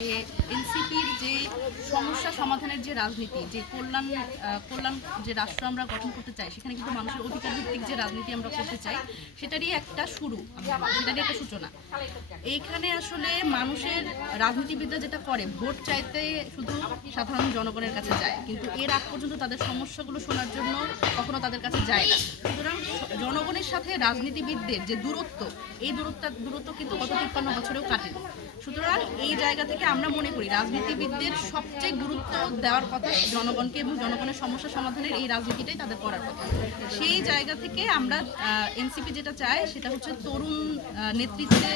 এনসিপির যে সমস্যা সমাধানের যে রাজনীতি, যে কল্যাণ যে রাষ্ট্র আমরা গঠন করতে চাই, সেখানে কিন্তু মানুষের অধিকার ভিত্তিক যে রাজনীতি আমরা করতে চাই, সেটারই একটা শুরু, সেটারই একটা সূচনা। এইখানে আসলে মানুষের রাজনীতিবিদরা যেটা করে, ভোট চাইতে শুধু সাধারণ জনগণের কাছে যায়, কিন্তু এর আগ পর্যন্ত তাদের সমস্যাগুলো শোনার জন্য কখনো তাদের কাছে যায় না। সুতরাং জনগণের সাথে রাজনীতিবিদদের যে দূরত্ব, এই দূরত্ব কিন্তু গত 53 বছরেও কাটেনি। সুতরাং এই জায়গা থেকে আমরা মনে করি রাজনীতিবিদদের সবচেয়ে গুরুত্ব দেওয়ার কথা জনগণকে, এবং জনগণের সমস্যা সমাধানের এই রাজনীতিটাই তাদের করার কথা। সেই জায়গা থেকে আমরা এনসিপি যেটা চাই সেটা হচ্ছে তরুণ নেতৃত্বে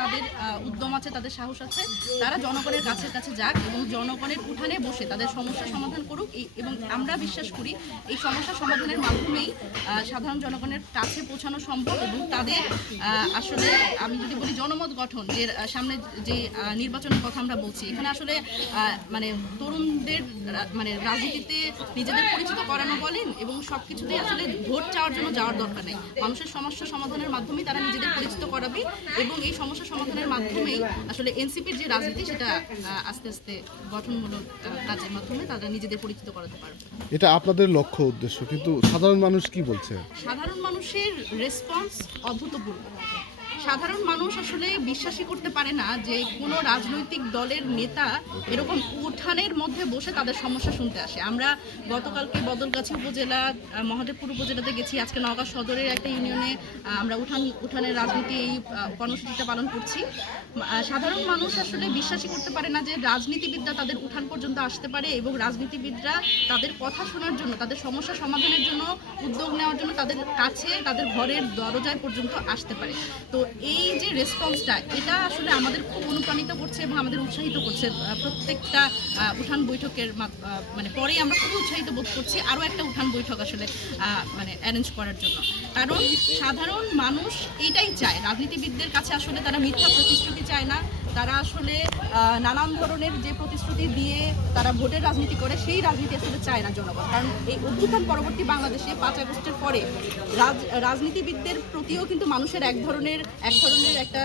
তাদের উদ্যম আছে, তাদের সাহস আছে, তারা জনগণের কাছে যাক এবং জনগণের উঠানে বসে তাদের সমস্যা সমাধান করুক। এবং আমরা বিশ্বাস করি এই সমস্যা সমাধানের মাধ্যমেই সাধারণ জনগণের কাছে পৌঁছানো সম্ভব। এবং তাদের আসলে আমি যদি বলি জনমত গঠন, যে সামনে যে নির্বাচনের কথা আমরা বলছি, এখানে আসলে মানে তরুণদের মানে রাজনীতিতে নিজেদের পরিচিত করানো বলেন, এবং সবকিছুতেই আসলে ভোট চাওয়ার জন্য যাওয়ার দরকার নেই। মানুষের সমস্যা সমাধানের মাধ্যমেই তারা নিজেদের পরিচিত করাবে, এবং এই সমস্যা সমাধানের মাধ্যমেই আসলে এনসিপির যে রাজনীতি সেটা আস্তে আস্তে গঠনমূলক কাজের মাধ্যমে তারা নিজেদের পরিচিত করাতে পারবে। এটা আপনাদের লক্ষ্য উদ্দেশ্য, কিন্তু সাধারণ মানুষ কি বলছে? সাধারণ মানুষের রেসপন্স অভূতপূর্ব। সাধারণ মানুষ আসলে বিশ্বাসই করতে পারে না যে কোনো রাজনৈতিক দলের নেতা এরকম উঠানের মধ্যে বসে তাদের সমস্যা শুনতে আসে। আমরা গতকালকে বদলগাছি উপজেলা, মহাদেবপুর উপজেলাতে গেছি, আজকে নওগাঁ সদরের একটা ইউনিয়নে আমরা উঠানের রাজনীতি এই কর্মসূচিটা পালন করছি। সাধারণ মানুষ আসলে বিশ্বাসই করতে পারে না যে রাজনীতিবিদরা তাদের উঠান পর্যন্ত আসতে পারে, এবং রাজনীতিবিদরা তাদের কথা শোনার জন্য, তাদের সমস্যা সমাধানের জন্য, উদ্যোগ নেওয়ার জন্য তাদের কাছে, তাদের ঘরের দরজায় পর্যন্ত আসতে পারে। তো এই যে রেসপন্সটা, এটা আসলে আমাদের খুব অনুপ্রাণিত করছে এবং আমাদের উৎসাহিত করছে। প্রত্যেকটা উঠান বৈঠকের মানে পরেই আমরা খুব উৎসাহিত বোধ করছি আরও একটা উঠান বৈঠক আসলে মানে অ্যারেঞ্জ করার জন্য। কারণ সাধারণ মানুষ এইটাই চায়, রাজনীতিবিদদের কাছে আসলে তারা মিথ্যা প্রতিশ্রুতি চায় না। তারা আসলে নানান ধরনের যে প্রতিশ্রুতি দিয়ে তারা ভোটের রাজনীতি করে, সেই রাজনীতি আসলে চায় না জনগণ। কারণ এই অভ্যুত্থান পরবর্তী বাংলাদেশে 5 আগস্টের পরে রাজনীতিবিদদের প্রতিও কিন্তু মানুষের এক ধরনের একটা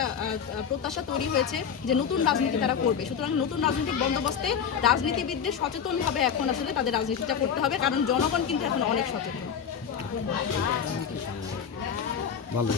প্রত্যাশা তৈরি হয়েছে যে নতুন রাজনীতি তারা করবে। সুতরাং নতুন রাজনৈতিক বন্দোবস্তে রাজনীতিবিদদের সচেতনভাবে এখন আসলে তাদের রাজনীতিটা করতে হবে, কারণ জনগণ কিন্তু এখন অনেক সচেতন। ভালো।